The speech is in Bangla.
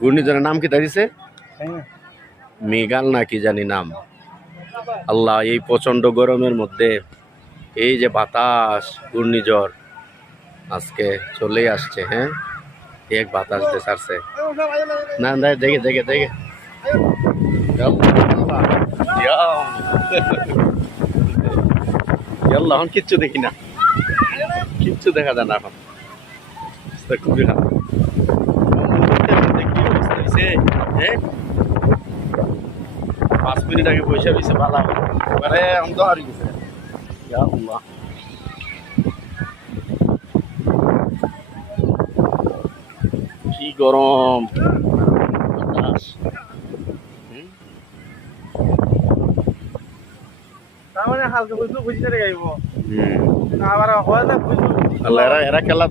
ঘূর্ণিঝড়ের নাম কি দিছে? মেঘাল না কি জানি নাম। আল্লাহ, এই প্রচন্ড গরমের মধ্যে এই যে বাতাস, ঘূর্ণিঝড় আজকে চলেই আসছে। হ্যাঁ, এক বাতাস দিয়ে ছাড়ছে না, দেখে দেখে দেখে এখন কিচ্ছু দেখি না, কিচ্ছু দেখা যায় না এখন। খুবই খারাপ। কি অবস্থা হয়েছে? হ্যাঁ, 5 মিনিট আগে পয়সা দিয়েছে ভালো, এবারে অন্ধ হারিয়ে গেছে। কি গরম বাতাস। তার মানে হালকা বুঝতে বুঝতে গাইব আবার হয় না বুঝবো। এরা খেলা